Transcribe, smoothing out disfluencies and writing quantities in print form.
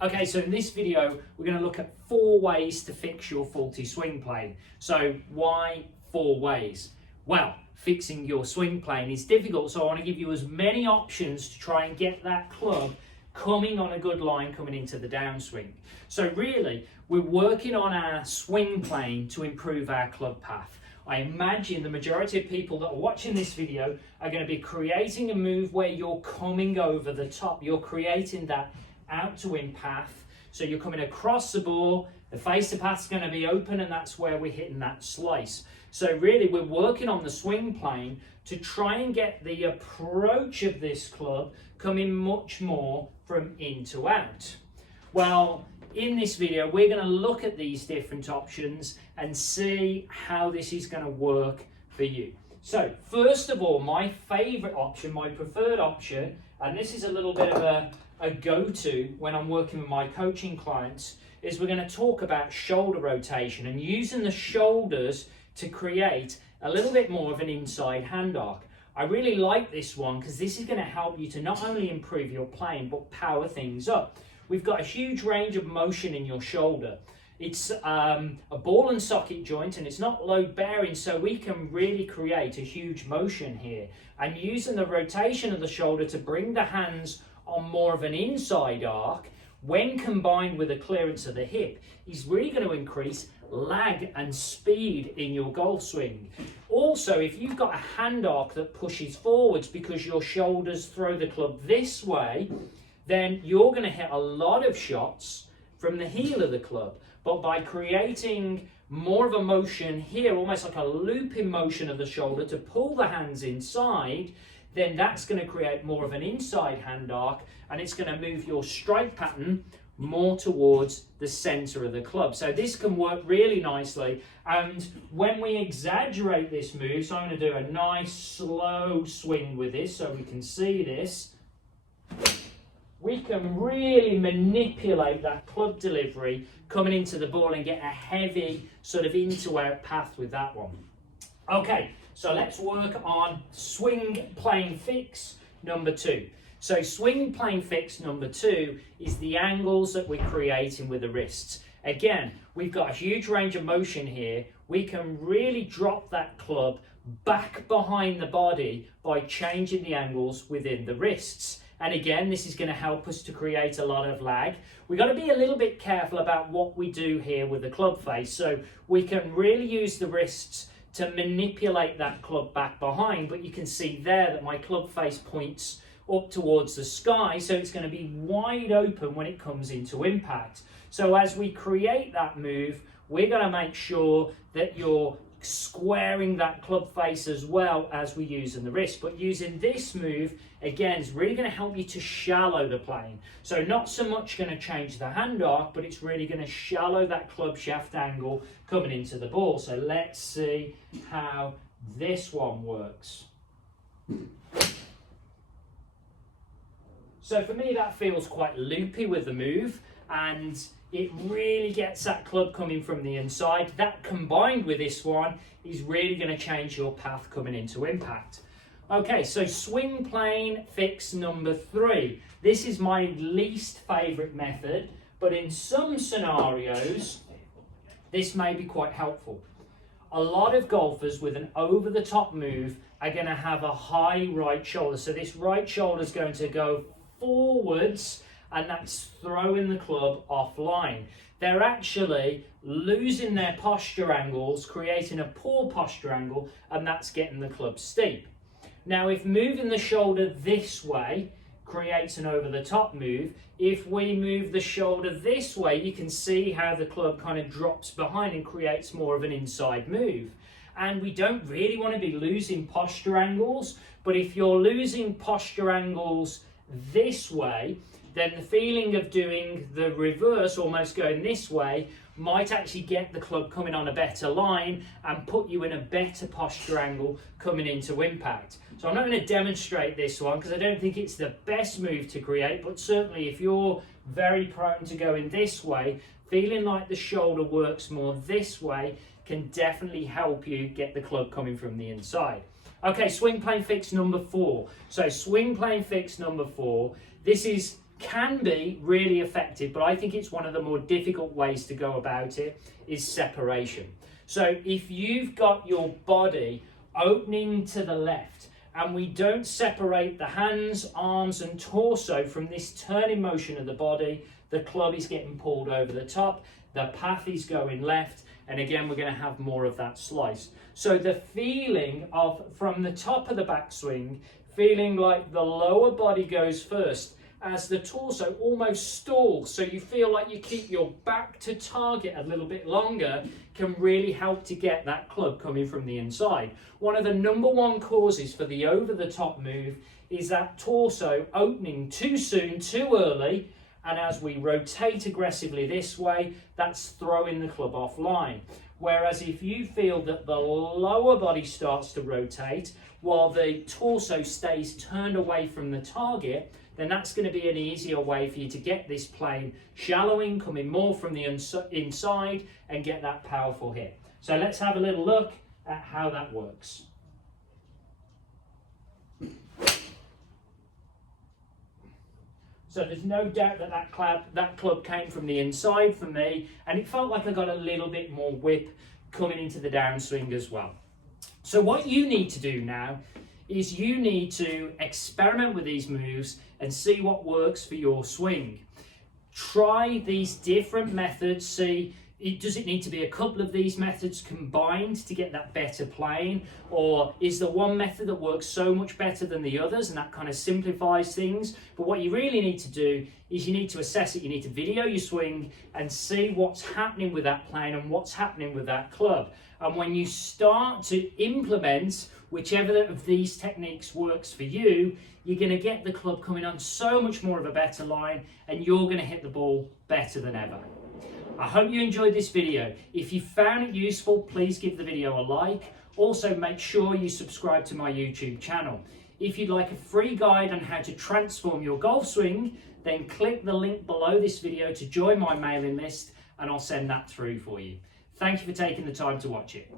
Okay, so in this video, we're going to look at 4 ways to fix your faulty swing plane. So why 4 ways? Well, fixing your swing plane is difficult, so I want to give you as many options to try and get that club coming on a good line coming into the downswing. So really, we're working on our swing plane to improve our club path. I imagine the majority of people that are watching this video are going to be creating a move where you're coming over the top. You're creating that out to in path, so you're coming across the ball, the face of path's going to be open, and that's where we're hitting that slice. So really we're working on the swing plane to try and get the approach of this club coming much more from in to out. Well, in this video we're going to look at these different options and see how this is going to work for you. So first of all, my favorite option, my preferred option, and this is a little bit of a go-to when I'm working with my coaching clients, is we're going to talk about shoulder rotation and using the shoulders to create a little bit more of an inside hand arc. I really like this one because this is going to help you to not only improve your plane but power things up. We've got a huge range of motion in your shoulder. It's a ball and socket joint and it's not load bearing, so we can really create a huge motion here. And using the rotation of the shoulder to bring the hands on more of an inside arc, when combined with a clearance of the hip, is really going to increase lag and speed in your golf swing. Also, if you've got a hand arc that pushes forwards because your shoulders throw the club this way, then you're going to hit a lot of shots from the heel of the club. But by creating more of a motion here, almost like a looping motion of the shoulder to pull the hands inside, then that's going to create more of an inside hand arc, and it's going to move your strike pattern more towards the center of the club. So this can work really nicely, and when we exaggerate this move, so I'm going to do a nice slow swing with this so we can see this, we can really manipulate that club delivery coming into the ball and get a heavy sort of into out path with that one. Okay, so let's work on swing plane fix number 2. So swing plane fix number 2 is the angles that we're creating with the wrists. Again, we've got a huge range of motion here. We can really drop that club back behind the body by changing the angles within the wrists. And again, this is going to help us to create a lot of lag. We've got to be a little bit careful about what we do here with the club face. So we can really use the wrists to manipulate that club back behind, but you can see there that my club face points up towards the sky, so it's going to be wide open when it comes into impact. So as we create that move, we're going to make sure that you're squaring that club face as well as we use in the wrist. But using this move, again, is really going to help you to shallow the plane. So not so much going to change the hand arc, but it's really going to shallow that club shaft angle coming into the ball. So let's see how this one works. So for me, that feels quite loopy with the move, and it really gets that club coming from the inside. That combined with this one is really going to change your path coming into impact. Okay, so swing plane fix number 3. This is my least favorite method, but in some scenarios, this may be quite helpful. A lot of golfers with an over-the-top move are going to have a high right shoulder. So this right shoulder is going to go forwards, and that's throwing the club offline. They're actually losing their posture angles, creating a poor posture angle, and that's getting the club steep. Now, if moving the shoulder this way creates an over-the-top move, if we move the shoulder this way, you can see how the club kind of drops behind and creates more of an inside move. And we don't really want to be losing posture angles, but if you're losing posture angles this way, then the feeling of doing the reverse, almost going this way, might actually get the club coming on a better line and put you in a better posture angle coming into impact. So I'm not going to demonstrate this one because I don't think it's the best move to create, but certainly if you're very prone to going this way, feeling like the shoulder works more this way can definitely help you get the club coming from the inside. Okay, swing plane fix number 4. So swing plane fix number 4, this is can be really effective, but I think it's one of the more difficult ways to go about it is separation. So if you've got your body opening to the left and we don't separate the hands, arms and torso from this turning motion of the body, the club is getting pulled over the top, the path is going left, and again we're going to have more of that slice. So the feeling of, from the top of the backswing, feeling like the lower body goes first as the torso almost stalls, so you feel like you keep your back to target a little bit longer, can really help to get that club coming from the inside. One of the number one causes for the over the top move is that torso opening too soon, too early, and as we rotate aggressively this way, that's throwing the club offline. Whereas if you feel that the lower body starts to rotate while the torso stays turned away from the target, then that's going to be an easier way for you to get this plane shallowing, coming more from the inside and get that powerful hit. So let's have a little look at how that works. So there's no doubt that that club came from the inside for me, and it felt like I got a little bit more whip coming into the downswing as well. So what you need to do now is you need to experiment with these moves and see what works for your swing. Try these different methods, see, does it need to be a couple of these methods combined to get that better playing, or is there one method that works so much better than the others and that kind of simplifies things? But what you really need to do is you need to assess it. You need to video your swing and see what's happening with that plane and what's happening with that club. And when you start to implement whichever of these techniques works for you, you're going to get the club coming on so much more of a better line, and you're going to hit the ball better than ever. I hope you enjoyed this video. If you found it useful, please give the video a like. Also, make sure you subscribe to my YouTube channel. If you'd like a free guide on how to transform your golf swing, then click the link below this video to join my mailing list, and I'll send that through for you. Thank you for taking the time to watch it.